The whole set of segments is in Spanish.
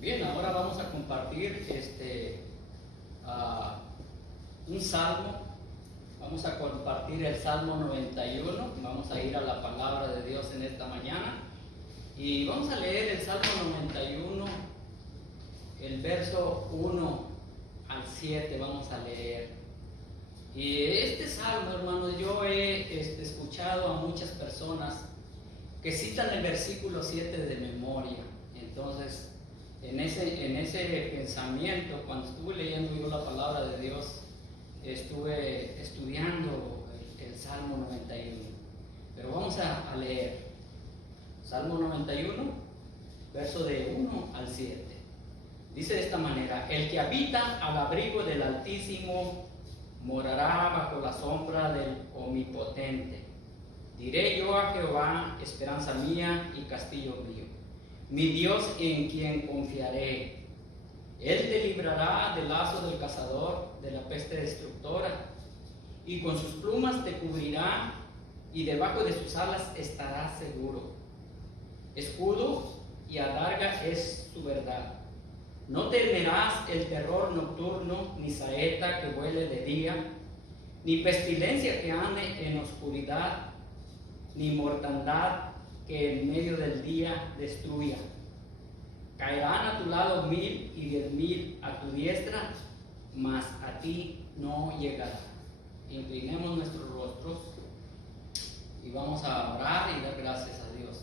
Bien, ahora vamos a compartir un salmo. Vamos a compartir el Salmo 91. Vamos a ir a la palabra de Dios en esta mañana. Y vamos a leer el Salmo 91, el verso 1 al 7. Vamos a leer. Y este salmo, hermanos, yo he escuchado a muchas personas que citan el versículo 7 de memoria. Entonces, en ese pensamiento, cuando estuve leyendo yo la palabra de Dios, estuve estudiando el Salmo 91. Pero vamos a leer Salmo 91, verso de 1 al 7. Dice de esta manera: el que habita al abrigo del Altísimo morará bajo la sombra del Omnipotente. Diré yo a Jehová, esperanza mía y castillo mío, mi Dios en quien confiaré. Él te librará del lazo del cazador, de la peste destructora, y con sus plumas te cubrirá, y debajo de sus alas estarás seguro. Escudo y adarga es su verdad. No temerás el terror nocturno, ni saeta que vuele de día, ni pestilencia que ande en oscuridad, ni mortandad que en medio del día destruya. Caerán a tu lado 1000 y 10,000 a tu diestra, mas a ti no llegará. Inclinemos nuestros rostros y vamos a orar y dar gracias a Dios.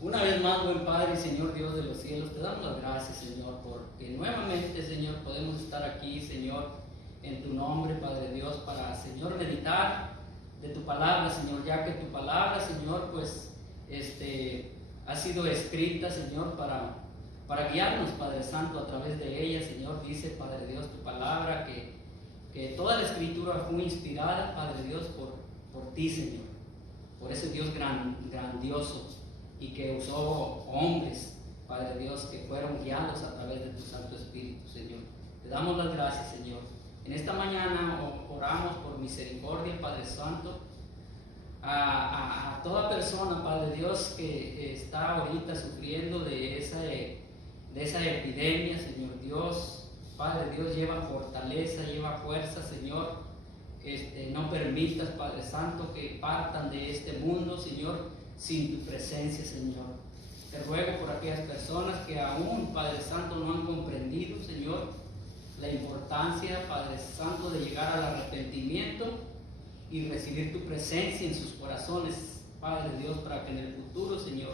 Una vez más, buen Padre y Señor Dios de los cielos, te damos las gracias, Señor, porque nuevamente, Señor, podemos estar aquí, Señor, en tu nombre, Padre Dios, para, Señor, meditar de tu palabra, Señor, ya que tu palabra, Señor, pues, ha sido escrita, Señor, para guiarnos, Padre Santo, a través de ella, Señor. Dice, Padre Dios, tu palabra, que toda la escritura fue inspirada, Padre Dios, por ti, Señor, por ese Dios grandioso, y que usó hombres, Padre Dios, que fueron guiados a través de tu Santo Espíritu, Señor. Te damos las gracias, Señor. En esta mañana oramos por misericordia, Padre Santo, a toda persona, Padre Dios, que está ahorita sufriendo de esa epidemia, Señor Dios. Padre Dios, lleva fortaleza, lleva fuerza, Señor. No permitas, Padre Santo, que partan de este mundo, Señor, sin tu presencia, Señor. Te ruego por aquellas personas que aún, Padre Santo, no han comprendido, Señor, la importancia, Padre Santo, de llegar al arrepentimiento y recibir tu presencia en sus corazones, Padre Dios, para que en el futuro, Señor,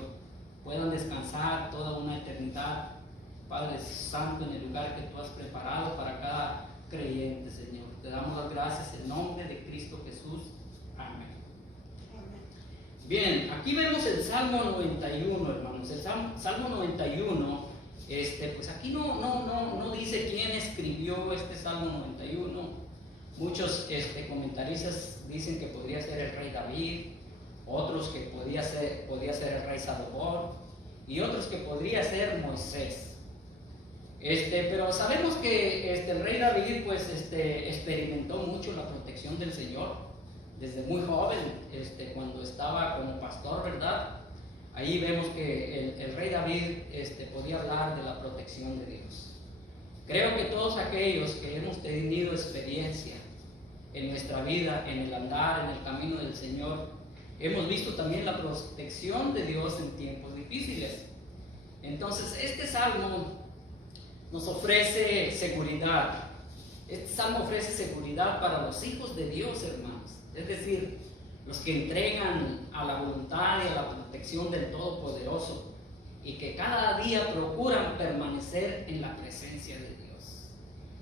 puedan descansar toda una eternidad, Padre Santo, en el lugar que tú has preparado para cada creyente, Señor. Te damos las gracias en nombre de Cristo Jesús. Amén. Bien, aquí vemos el Salmo 91, hermanos. El Salmo 91, pues aquí no dice quién escribió este Salmo 91. Muchos comentaristas dicen que podría ser el rey David, otros que podía ser el rey Salomón, y otros que podría ser Moisés. Pero sabemos que el rey David pues experimentó mucho la protección del Señor desde muy joven, cuando estaba como pastor, ¿verdad? Ahí vemos que el rey David podía hablar de la protección de Dios. Creo que todos aquellos que hemos tenido experiencia en nuestra vida, en el andar, en el camino del Señor, hemos visto también la protección de Dios en tiempos difíciles. Entonces, este salmo nos ofrece seguridad. Este salmo ofrece seguridad para los hijos de Dios, hermanos. Es decir, los que entregan a la voluntad y a la protección del Todopoderoso y que cada día procuran permanecer en la presencia de Dios.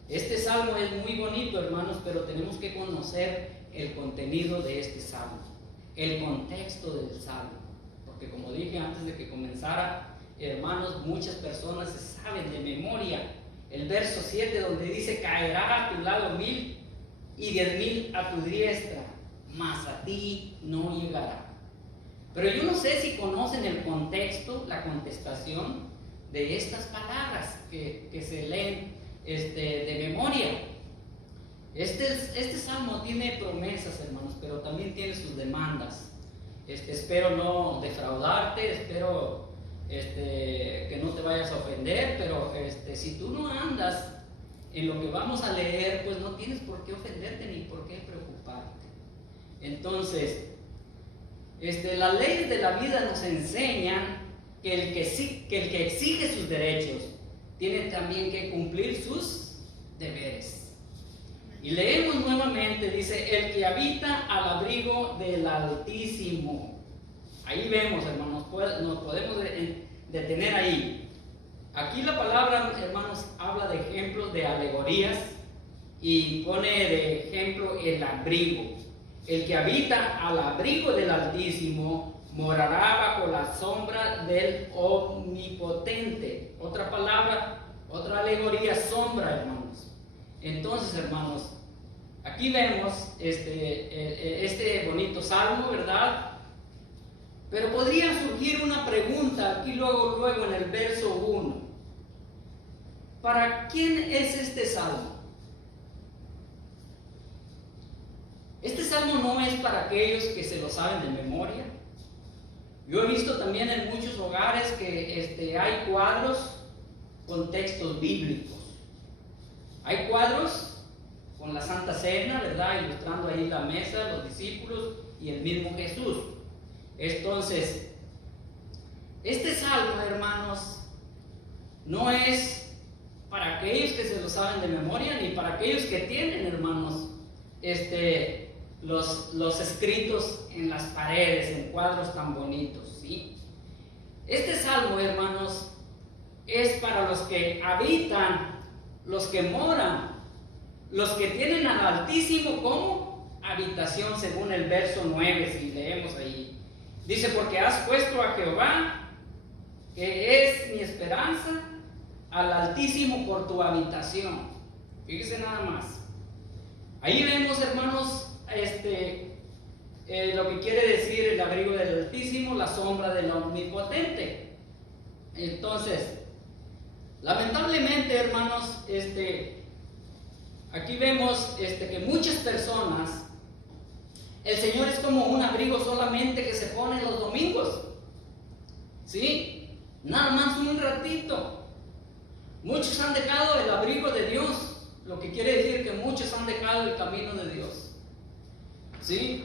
Este salmo es muy bonito, hermanos, pero tenemos que conocer el contenido de este salmo, el contexto del salmo. Porque como dije antes de que comenzara, hermanos, muchas personas se saben de memoria el verso 7 donde dice: caerá a tu lado 1000 y 10,000 a tu diestra, mas a ti no llegará. Pero yo no sé si conocen el contexto, la contestación de estas palabras que se leen de memoria. Este salmo tiene promesas, hermanos, pero también tiene sus demandas. Espero no defraudarte, espero que no te vayas a ofender, pero si tú no andas en lo que vamos a leer, pues no tienes por qué ofenderte ni por qué preocuparte. Entonces, las leyes de la vida nos enseñan que el que exige sus derechos tiene también que cumplir sus deberes. Y leemos nuevamente, dice, el que habita al abrigo del Altísimo. Ahí vemos, hermanos, nos podemos detener ahí. Aquí la palabra, hermanos, habla de ejemplos, de alegorías, y pone de ejemplo el abrigo. El que habita al abrigo del Altísimo morará bajo la sombra del Omnipotente. Otra palabra, otra alegoría, sombra, hermanos. Entonces, hermanos, aquí vemos este bonito salmo, ¿verdad? Pero podría surgir una pregunta aquí luego en el verso 1. ¿Para quién es este salmo? Este salmo no es para aquellos que se lo saben de memoria. Yo he visto también en muchos hogares que hay cuadros con textos bíblicos. Hay cuadros con la Santa Cena, ¿verdad? Ilustrando ahí la mesa, los discípulos y el mismo Jesús. Entonces, este salmo, hermanos, no es para aquellos que se lo saben de memoria, ni para aquellos que tienen, hermanos, los escritos en las paredes, en cuadros tan bonitos, ¿sí? Este salmo, hermanos, es para los que habitan, los que moran, los que tienen al Altísimo como habitación, según el verso 9, si leemos ahí. Dice, porque has puesto a Jehová, que es mi esperanza, al Altísimo por tu habitación. Fíjese nada más. Ahí vemos, hermanos, lo que quiere decir el abrigo del Altísimo, la sombra del Omnipotente. Entonces, lamentablemente, hermanos, aquí vemos que muchas personas, el Señor es como un abrigo solamente que se pone los domingos, ¿sí? Nada más un ratito. Muchos han dejado el abrigo de Dios, lo que quiere decir que muchos han dejado el camino de Dios, ¿sí?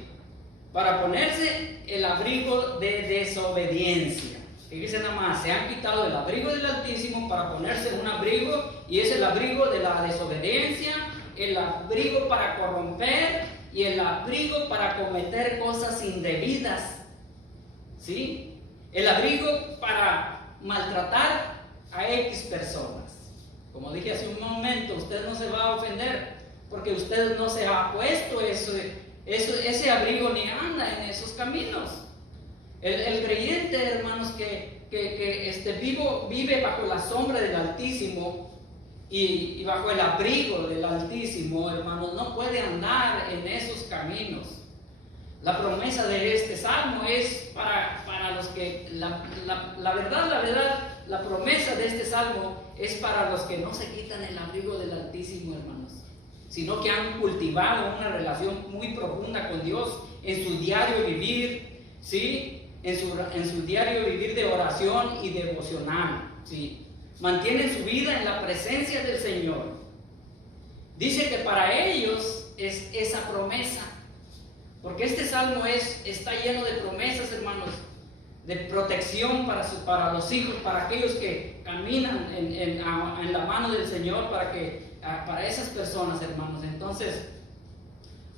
Para ponerse el abrigo de desobediencia. Fíjense nada más, se han quitado el abrigo del Altísimo para ponerse un abrigo, y es el abrigo de la desobediencia, el abrigo para corromper y el abrigo para cometer cosas indebidas, ¿sí? El abrigo para maltratar a X personas. Como dije hace un momento, usted no se va a ofender porque usted no se ha puesto ese abrigo ni anda en esos caminos. El creyente, hermanos, que vive bajo la sombra del Altísimo y bajo el abrigo del Altísimo, hermanos, no puede andar en esos caminos. La promesa de este salmo es para los que, la verdad, la promesa de este salmo es para los que no se quitan el abrigo del Altísimo, hermanos, sino que han cultivado una relación muy profunda con Dios en su diario vivir, ¿sí? En su diario vivir de oración y devocional, ¿sí? Mantienen su vida en la presencia del Señor. Dice que para ellos es esa promesa, porque este salmo está lleno de promesas, hermanos, de protección para los hijos, para aquellos que caminan en la mano del Señor, para esas personas, hermanos. Entonces,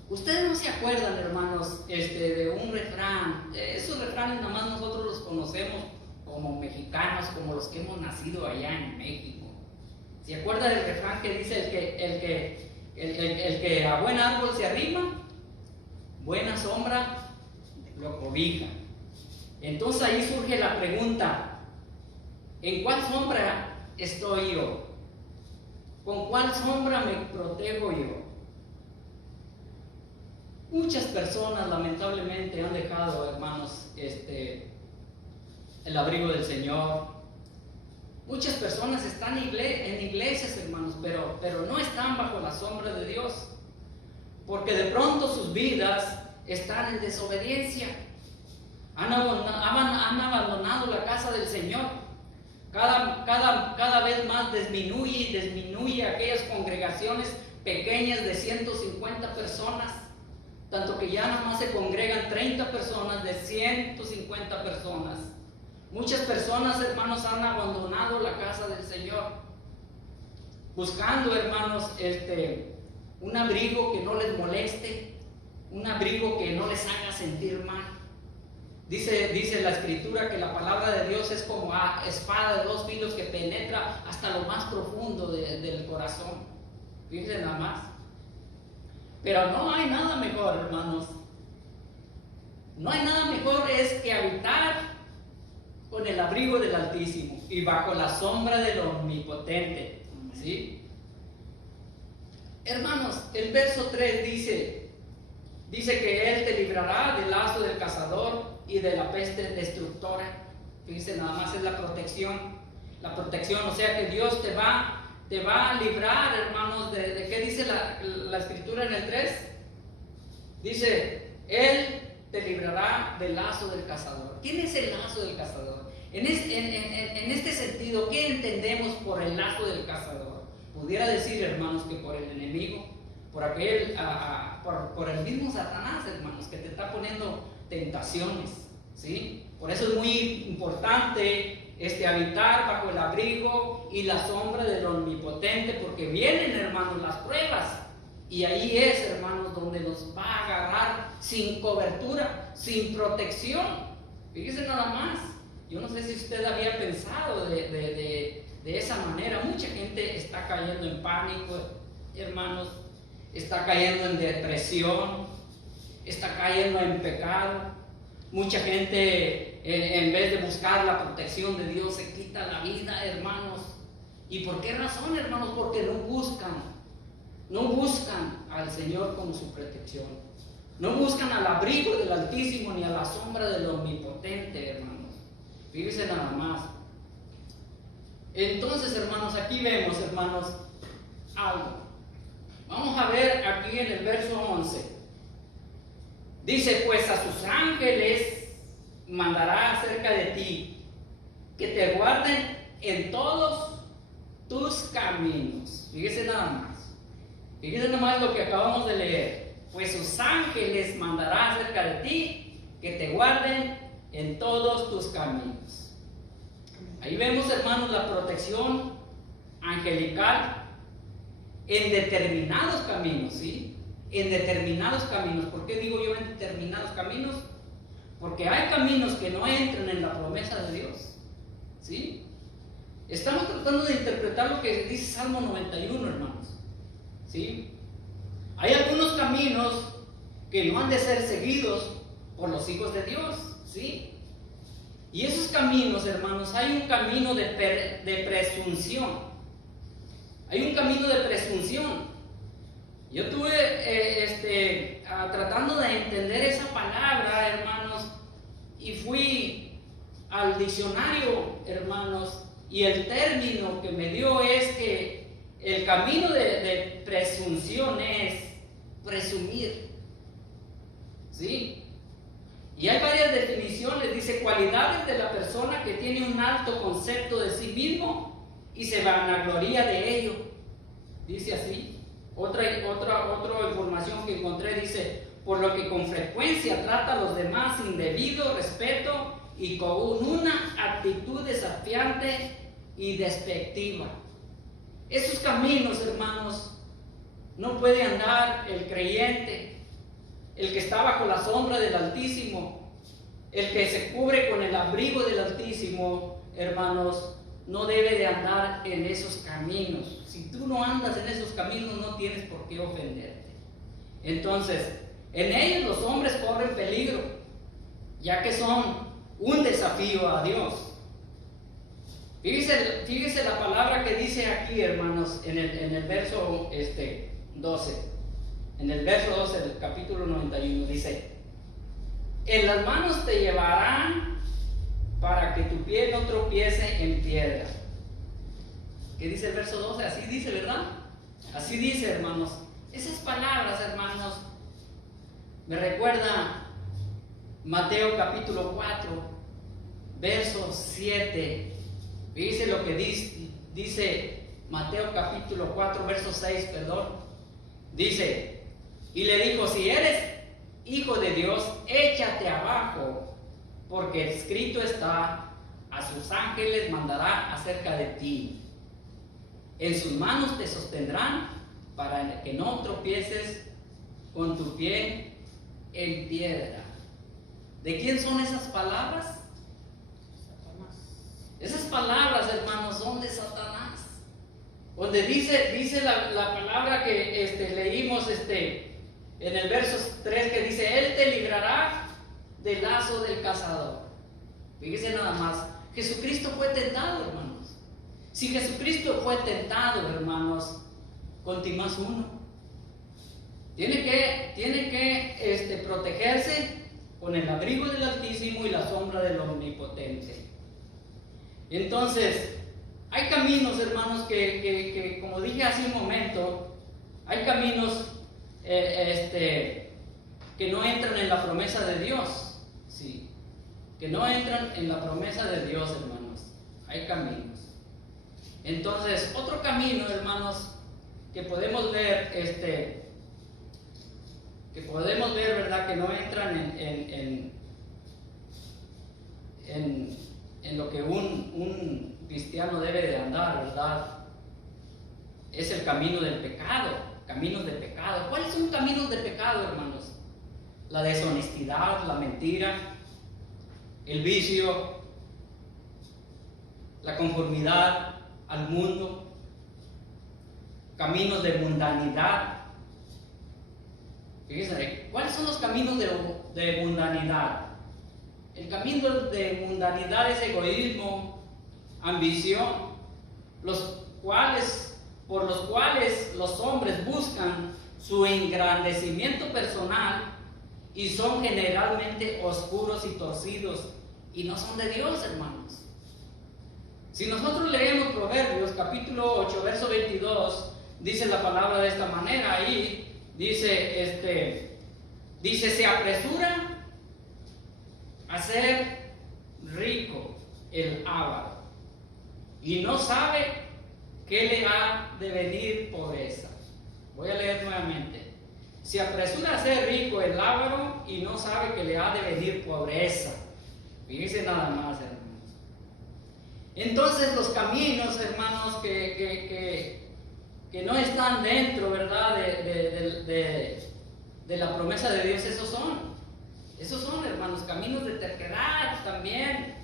ustedes no se acuerdan, hermanos, de un refrán. Esos refranes nada más nosotros los conocemos como mexicanos, como los que hemos nacido allá en México. ¿Se acuerda del refrán que dice el que a buen árbol se arrima, buena sombra lo cobija? Entonces ahí surge la pregunta: ¿en cuál sombra estoy yo? ¿Con cuál sombra me protejo yo? Muchas personas lamentablemente han dejado, hermanos, el abrigo del Señor. Muchas personas están en iglesias, hermanos, pero no están bajo la sombra de Dios, porque de pronto sus vidas están en desobediencia. han abandonado la casa del Señor. Cada vez más disminuye aquellas congregaciones pequeñas de 150 personas, tanto que ya nada más se congregan 30 personas de 150 personas. Muchas personas, hermanos, han abandonado la casa del Señor, buscando, hermanos, un abrigo que no les moleste, un abrigo que no les haga sentir mal. Dice la Escritura que la palabra de Dios es como espada de dos filos que penetra hasta lo más profundo del corazón. Fíjense nada más. Pero no hay nada mejor, hermanos. No hay nada mejor es que habitar con el abrigo del Altísimo y bajo la sombra del Omnipotente. ¿Sí? Hermanos, el verso 3 dice que Él te librará del lazo del cazador y de la peste destructora. Fíjense, nada más es la protección. La protección, o sea que Dios te va a librar, hermanos, ¿de qué dice la Escritura en el 3? Dice, Él te librará del lazo del cazador. ¿Quién es el lazo del cazador? En este sentido, ¿qué entendemos por el lazo del cazador? Pudiera decir, hermanos, que por el enemigo, por el mismo Satanás, hermanos, que te está poniendo tentaciones, ¿sí? Por eso es muy importante habitar bajo el abrigo y la sombra del Omnipotente, porque vienen, hermanos, las pruebas, y ahí es, hermanos, donde nos va a agarrar sin cobertura, sin protección. Fíjense nada más. Yo no sé si usted había pensado de esa manera. Mucha gente está cayendo en pánico, hermanos, está cayendo en depresión, está cayendo en pecado. Mucha gente, en vez de buscar la protección de Dios, se quita la vida, hermanos. ¿Y por qué razón, hermanos? Porque no buscan al Señor como su protección. No buscan al abrigo del Altísimo ni a la sombra del Omnipotente, hermanos. Fíjense nada más. Entonces, hermanos, aquí vemos, hermanos, algo. Vamos a ver aquí en el verso 11. Dice, pues a sus ángeles mandará acerca de ti, que te guarden en todos tus caminos. Fíjese nada más. Fíjese nada más lo que acabamos de leer. Pues sus ángeles mandará acerca de ti, que te guarden en todos tus caminos. Ahí vemos, hermanos, la protección angelical en determinados caminos, ¿sí? En determinados caminos. ¿Por qué digo yo en determinados caminos? Porque hay caminos que no entran en la promesa de Dios, ¿sí? Estamos tratando de interpretar lo que dice Salmo 91, hermanos, ¿sí? Hay algunos caminos que no han de ser seguidos por los hijos de Dios, ¿sí? Y esos caminos, hermanos, hay un camino de presunción. Hay un camino de presunción. Yo estuve tratando de entender esa palabra, hermanos, y fui al diccionario, hermanos, y el término que me dio es que el camino de presunción es presumir, ¿sí? Y hay varias definiciones. Dice, cualidades de la persona que tiene un alto concepto de sí mismo y se vanagloria de ello. Dice así. Otra información que encontré dice, por lo que con frecuencia trata a los demás sin debido respeto y con una actitud desafiante y despectiva. Esos caminos, hermanos, no puede andar el creyente, el que está bajo la sombra del Altísimo, el que se cubre con el abrigo del Altísimo, hermanos, no debe de andar en esos caminos. Si tú no andas en esos caminos, no tienes por qué ofenderte. Entonces, en ellos los hombres corren peligro, ya que son un desafío a Dios. Fíjese la palabra que dice aquí, hermanos, en el verso 12. En el verso 12 del capítulo 91 dice, en las manos te llevarán para que tu pie no tropiece en piedra. ¿Qué dice el verso 12? Así dice, ¿verdad? Así dice, hermanos. Esas palabras, hermanos, me recuerda Mateo capítulo 4, verso 7. Dice lo que dice Mateo capítulo 4, verso 6, perdón. Dice, y le dijo, si eres hijo de Dios, échate abajo, porque escrito está, a sus ángeles mandará acerca de ti. En sus manos te sostendrán para que no tropieces con tu pie en piedra. ¿De quién son esas palabras? Satanás. Esas palabras, hermanos, son de Satanás. Donde dice la palabra que leímos en el verso 3, que dice, Él te librará del lazo del cazador. Fíjese nada más, Jesucristo fue tentado, hermanos. Si Jesucristo fue tentado, hermanos, con más uno. Tiene que protegerse con el abrigo del Altísimo y la sombra del Omnipotente. Entonces, hay caminos, hermanos, que como dije hace un momento, hay caminos que no entran en la promesa de Dios. Sí, que no entran en la promesa de Dios, hermanos. Hay caminos. Entonces, otro camino, hermanos, que podemos ver, ¿verdad? Que no entran en lo que un cristiano debe de andar, ¿verdad? Es el camino del pecado, caminos de pecado. ¿Cuáles son caminos de pecado, hermanos? La deshonestidad, la mentira, el vicio, la conformidad al mundo, caminos de mundanidad. Fíjense, ¿cuáles son los caminos de mundanidad? El camino de mundanidad es egoísmo, ambición, por los cuales los hombres buscan su engrandecimiento personal y son generalmente oscuros y torcidos y no son de Dios, hermanos. Si nosotros leemos Proverbios capítulo 8, verso 22, dice la palabra de esta manera, ahí dice, se apresura a ser rico el avaro y no sabe que le ha de venir pobreza. Voy a leer nuevamente. Se apresura a ser rico el avaro y no sabe que le ha de venir pobreza. Fíjense nada más, hermanos. Entonces los caminos, hermanos, que no están dentro, ¿verdad?, de la promesa de Dios, esos son, hermanos, caminos de terquedad también,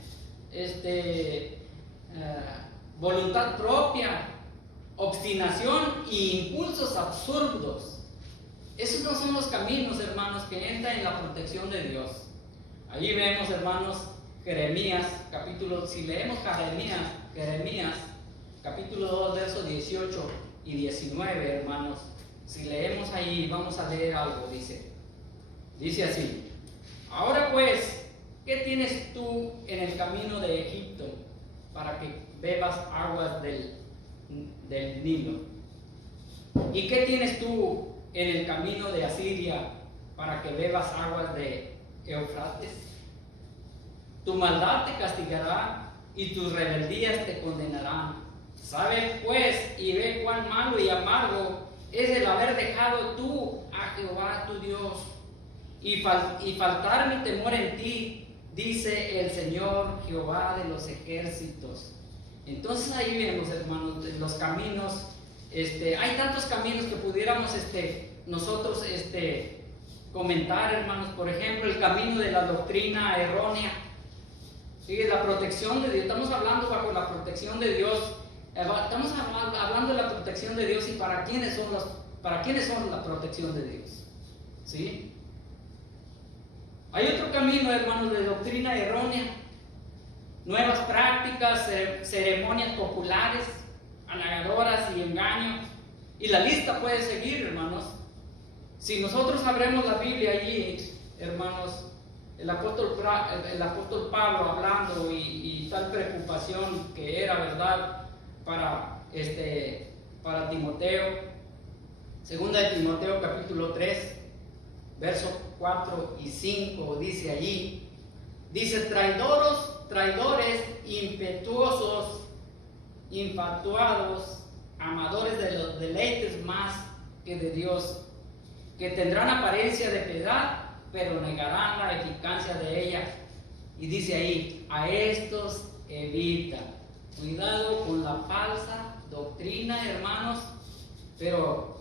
voluntad propia, obstinación e impulsos absurdos. Esos no son los caminos, hermanos, que entran en la protección de Dios. Allí vemos, hermanos, Jeremías, si leemos Jeremías, capítulo 2, versos 18 y 19, hermanos, si leemos ahí, vamos a leer algo, dice así: ahora pues, ¿qué tienes tú en el camino de Egipto para que bebas aguas del Nilo? ¿Y qué tienes tú en el camino de Asiria para que bebas aguas de Eufrates? Tu maldad te castigará y tus rebeldías te condenarán. Sabe pues y ve cuán malo y amargo es el haber dejado tú a Jehová tu Dios y faltar mi temor en ti, dice el Señor Jehová de los ejércitos. Entonces ahí vemos, hermanos, los caminos. Hay tantos caminos que pudiéramos nosotros comentar, hermanos. Por ejemplo, el camino de la doctrina errónea. Sigue la protección de Dios. Estamos hablando bajo la protección de Dios. Estamos hablando de la protección de Dios y para quiénes son la protección de Dios. ¿Sí? Hay otro camino, hermanos, de doctrina errónea. Nuevas prácticas, ceremonias populares, halagadoras y engaños. Y la lista puede seguir, hermanos. Si nosotros abremos la Biblia allí, hermanos, el apóstol Pablo hablando y tal preocupación que era, ¿verdad?, para Timoteo. Segunda de Timoteo capítulo 3, versos 4 y 5, dice allí, dice, traidores, impetuosos, infatuados, amadores de los deleites más que de Dios, que tendrán apariencia de piedad, pero negarán la eficacia de ella. Y dice ahí, a estos evita. Cuidado con la falsa doctrina, hermanos, pero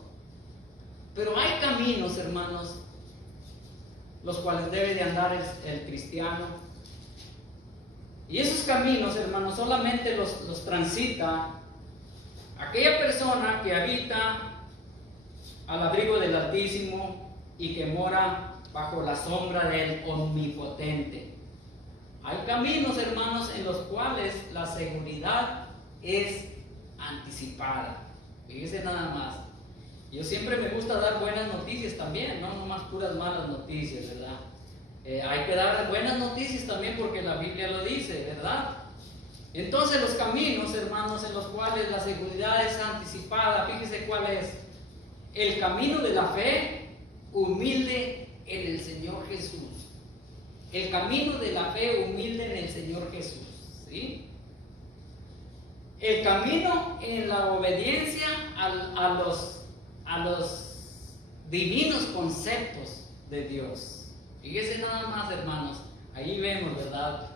hay caminos, hermanos, los cuales debe de andar el cristiano. Y esos caminos, hermanos, solamente los transita aquella persona que habita al abrigo del Altísimo y que mora bajo la sombra del Omnipotente. Hay caminos, hermanos, en los cuales la seguridad es anticipada. Fíjense nada más. Yo siempre me gusta dar buenas noticias también, no nomás puras malas noticias, ¿verdad? Hay que dar buenas noticias también porque la Biblia lo dice, ¿verdad? Entonces los caminos, hermanos, en los cuales la seguridad es anticipada, fíjese cuál es. El camino de la fe humilde en el Señor Jesús. El camino de la fe humilde en el Señor Jesús, ¿sí? El camino en la obediencia a los divinos conceptos de Dios. Fíjese nada más, hermanos, ahí vemos, ¿verdad?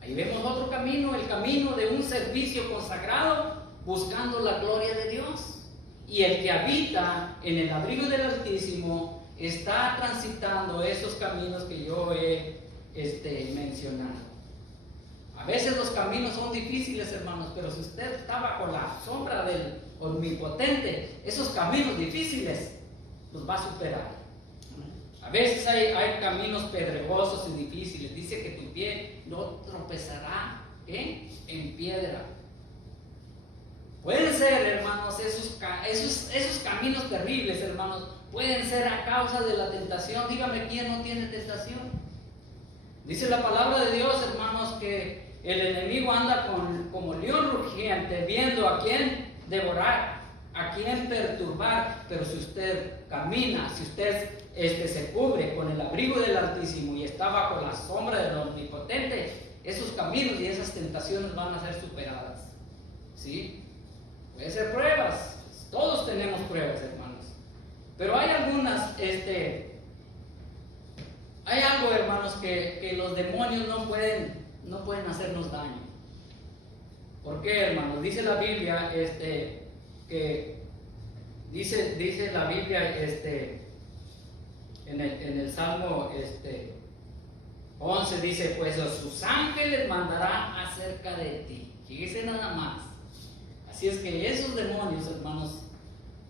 Ahí vemos otro camino, el camino de un servicio consagrado buscando la gloria de Dios. Y el que habita en el abrigo del Altísimo está transitando esos caminos que yo he mencionado. A veces los caminos son difíciles, hermanos, pero si usted está bajo la sombra del Omnipotente, esos caminos difíciles los va a superar. A veces hay caminos pedregosos y difíciles. Dice que tu pie no tropezará en piedra. Pueden ser, hermanos, esos caminos terribles, hermanos, pueden ser a causa de la tentación. Dígame, ¿quién no tiene tentación? Dice la palabra de Dios, hermanos, que el enemigo anda como león rugiente, viendo a quién devorar, a quién perturbar. Pero si usted camina, si usted se cubre con el abrigo del Altísimo y está bajo la sombra del Omnipotente, esos caminos y esas tentaciones van a ser superadas. ¿Sí? Puede ser pruebas, todos tenemos pruebas, hermanos, pero hay algunas, hay algo, hermanos, que los demonios no pueden hacernos daño. ¿Por qué, hermanos? Dice la Biblia, que dice la Biblia, en el Salmo 11 dice, pues a sus ángeles mandará acerca de ti. Fíjese nada más. Así es que esos demonios, hermanos,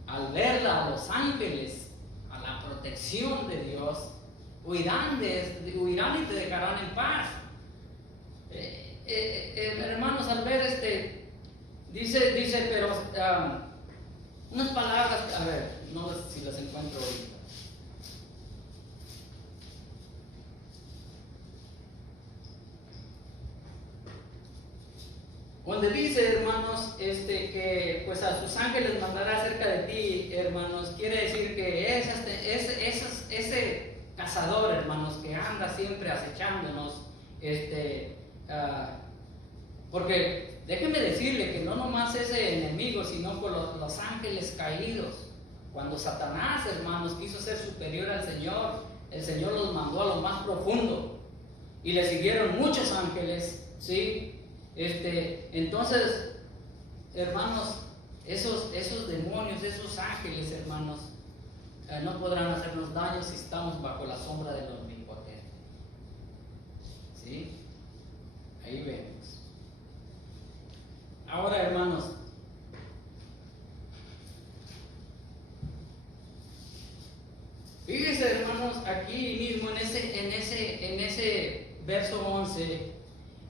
al ver a los ángeles, a la protección de Dios, huirán y te dejarán en paz. Hermanos, al ver dice, pero unas palabras, a ver, no sé si las encuentro ahorita. Donde dice, hermanos, que pues a sus ángeles mandará cerca de ti, hermanos, quiere decir que ese cazador, hermanos, que anda siempre acechándonos, porque déjenme decirle que no nomás ese enemigo, sino con los ángeles caídos. Cuando Satanás, hermanos, quiso ser superior al Señor, el Señor los mandó a lo más profundo y le siguieron muchos ángeles, ¿sí? Entonces, hermanos, esos demonios, esos ángeles, hermanos, no podrán hacernos daño si estamos bajo la sombra del Omnipotente. ¿Sí? Ahí vemos. Ahora, hermanos, fíjense, hermanos, aquí mismo en ese verso 11,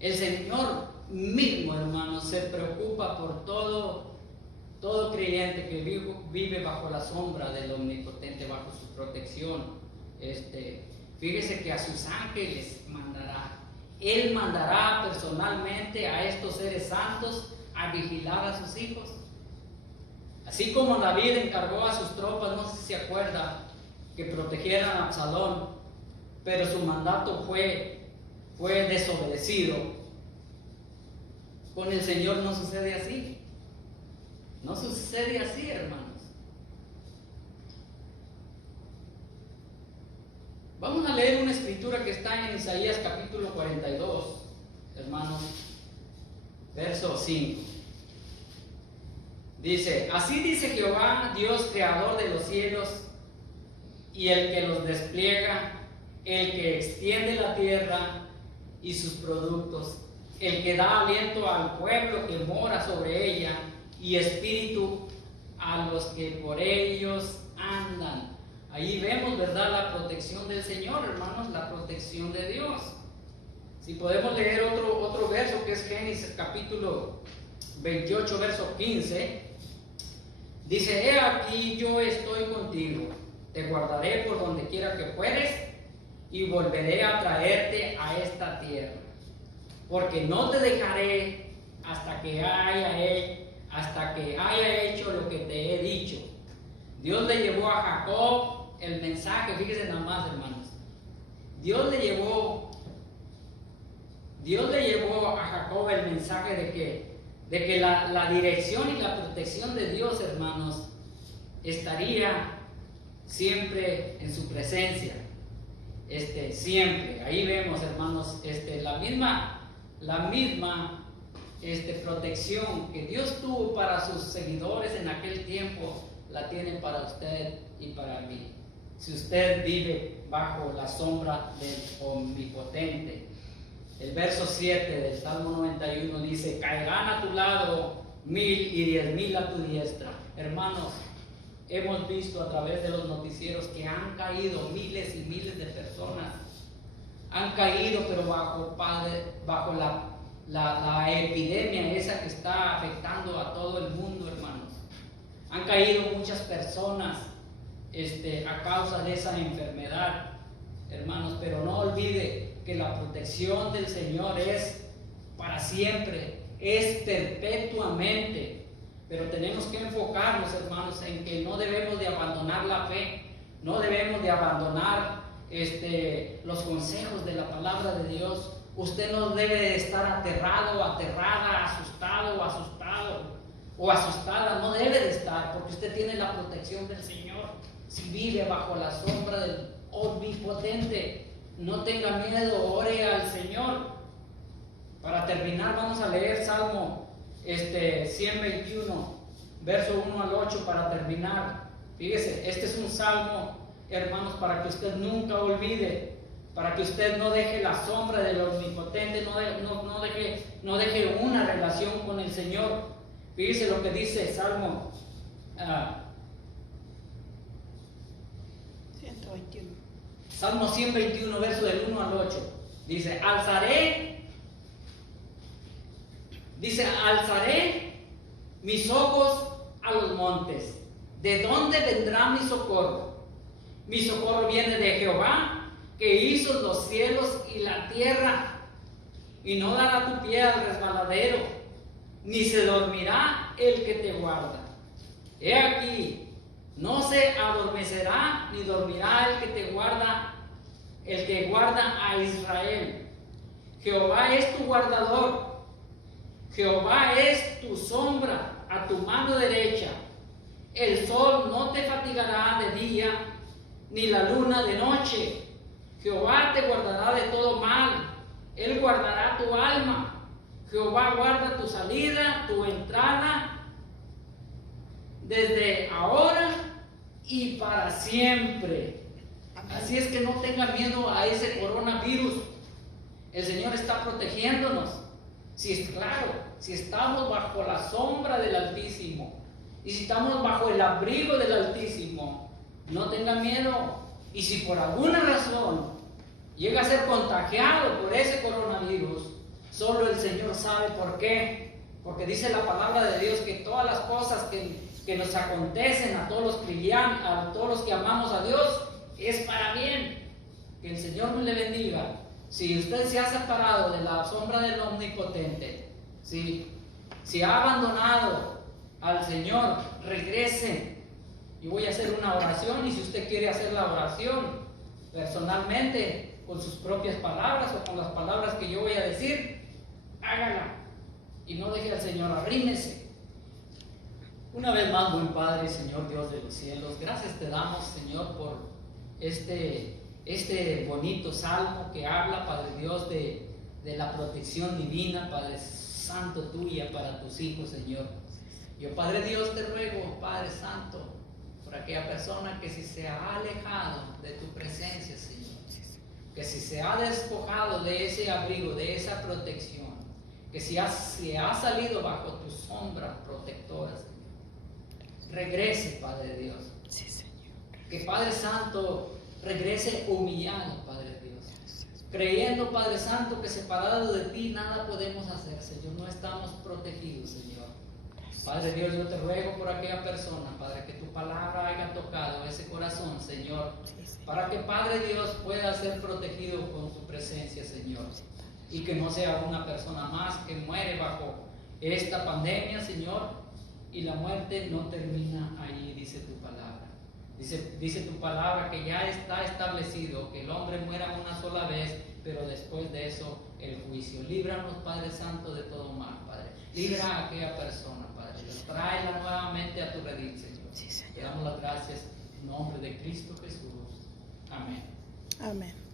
el Señor mismo, hermanos, se preocupa por todo creyente que vive bajo la sombra del Omnipotente, bajo su protección. Fíjese que a sus ángeles mandará. Él mandará personalmente a estos seres santos a vigilar a sus hijos. Así como David encargó a sus tropas, no sé si se acuerda, que protegieran a Absalón, pero su mandato fue desobedecido. Con el Señor no sucede así. No sucede así, hermanos. Vamos a leer una escritura que está en Isaías capítulo 42, hermanos, verso 5. Dice: así dice Jehová, Dios creador de los cielos y el que los despliega, el que extiende la tierra y sus productos, el que da aliento al pueblo que mora sobre ella y espíritu a los que por ellos andan. Ahí vemos, ¿verdad?, la protección del Señor, hermanos, la protección de Dios. Si podemos leer otro verso, que es Génesis capítulo 28, verso 15, dice: he aquí yo estoy contigo, te guardaré por donde quiera que fueres y volveré a traerte a esta tierra, porque no te dejaré hasta que haya hecho lo que te he dicho. Dios le llevó a Jacob el mensaje, fíjense nada más, hermanos. Dios le llevó a Jacob el mensaje de que la dirección y la protección de Dios, hermanos, estaría siempre en su presencia. Siempre. Ahí vemos, hermanos, la misma protección que Dios tuvo para sus seguidores en aquel tiempo, la tiene para usted y para mí, si usted vive bajo la sombra del Omnipotente. El verso 7 del Salmo 91 dice: caerán a tu lado 1000 y 10,000 a tu diestra. Hermanos, hemos visto a través de los noticieros que han caído miles y miles de personas. Han caído, pero bajo la epidemia esa que está afectando a todo el mundo, hermanos. Han caído muchas personas a causa de esa enfermedad, hermanos, pero no olvide que la protección del Señor es para siempre, es perpetuamente. Pero tenemos que enfocarnos, hermanos, en que no debemos de abandonar la fe, no debemos de abandonar los consejos de la palabra de Dios. Usted no debe de estar aterrado, aterrada, asustado o asustado o asustada, no debe de estar, porque usted tiene la protección del Señor. Si vive bajo la sombra del Omnipotente, no tenga miedo, ore al Señor. Para terminar, vamos a leer Salmo 121, verso 1 al 8, para terminar. Fíjese, este es un salmo, hermanos, para que usted nunca olvide, para que usted no deje la sombra del Omnipotente, no deje una relación con el Señor. Fíjese lo que dice Salmo 121. Salmo 121, verso del 1 al 8. Dice: alzaré mis ojos a los montes. ¿De dónde vendrá mi socorro? Mi socorro viene de Jehová, que hizo los cielos y la tierra. Y no dará tu pie al resbaladero, ni se dormirá el que te guarda. He aquí, no se adormecerá ni dormirá el que guarda a Israel. Jehová es tu guardador. Jehová es tu sombra a tu mano derecha. El sol no te fatigará de día, ni la luna de noche. Jehová te guardará de todo mal. Él guardará tu alma. Jehová guarda tu salida, tu entrada, desde ahora y para siempre. Así es que no tenga miedo a ese coronavirus. El Señor está protegiéndonos. Si estamos bajo la sombra del Altísimo y si estamos bajo el abrigo del Altísimo, no tenga miedo. Y si por alguna razón llega a ser contagiado por ese coronavirus, solo el Señor sabe por qué. Porque dice la palabra de Dios que todas las cosas que nos acontecen a todos los que amamos a Dios, es para bien. Que el Señor nos le bendiga. Si usted se ha separado de la sombra del Omnipotente, si ha abandonado al Señor, regrese Yo voy a hacer una oración y si usted quiere hacer la oración personalmente, con sus propias palabras o con las palabras que yo voy a decir, hágala. Y no deje al Señor, arrímese. Una vez más, buen Padre, Señor Dios de los cielos, gracias te damos, Señor, por este bonito salmo que habla, Padre Dios, de la protección divina, Padre Santo, tuya para tus hijos, Señor. Yo, Padre Dios, te ruego, Padre Santo, por aquella persona que si se ha alejado de tu presencia, Señor, que si se ha despojado de ese abrigo, de esa protección, que si ha salido bajo tu sombra protectora, Señor, regrese, Padre Dios. Sí, Señor. Que Padre Santo regrese humillado, Padre Dios, creyendo, Padre Santo, que separado de ti nada podemos hacer, Señor. No estamos protegidos, Señor. Padre Dios, yo te ruego por aquella persona, Padre, que tu palabra haya tocado ese corazón, Señor, para que, Padre Dios, pueda ser protegido con tu presencia, Señor, y que no sea una persona más que muere bajo esta pandemia, Señor, y la muerte no termina ahí, dice tu palabra. Dice tu palabra que ya está establecido que el hombre muera una sola vez, pero después de eso el juicio. Líbranos, Padre Santo, de todo mal, Padre. Libra a aquella persona, Padre. Tráela nuevamente a tu redil, Señor. Sí, Señor. Te damos las gracias en nombre de Cristo Jesús. Amén. Amén.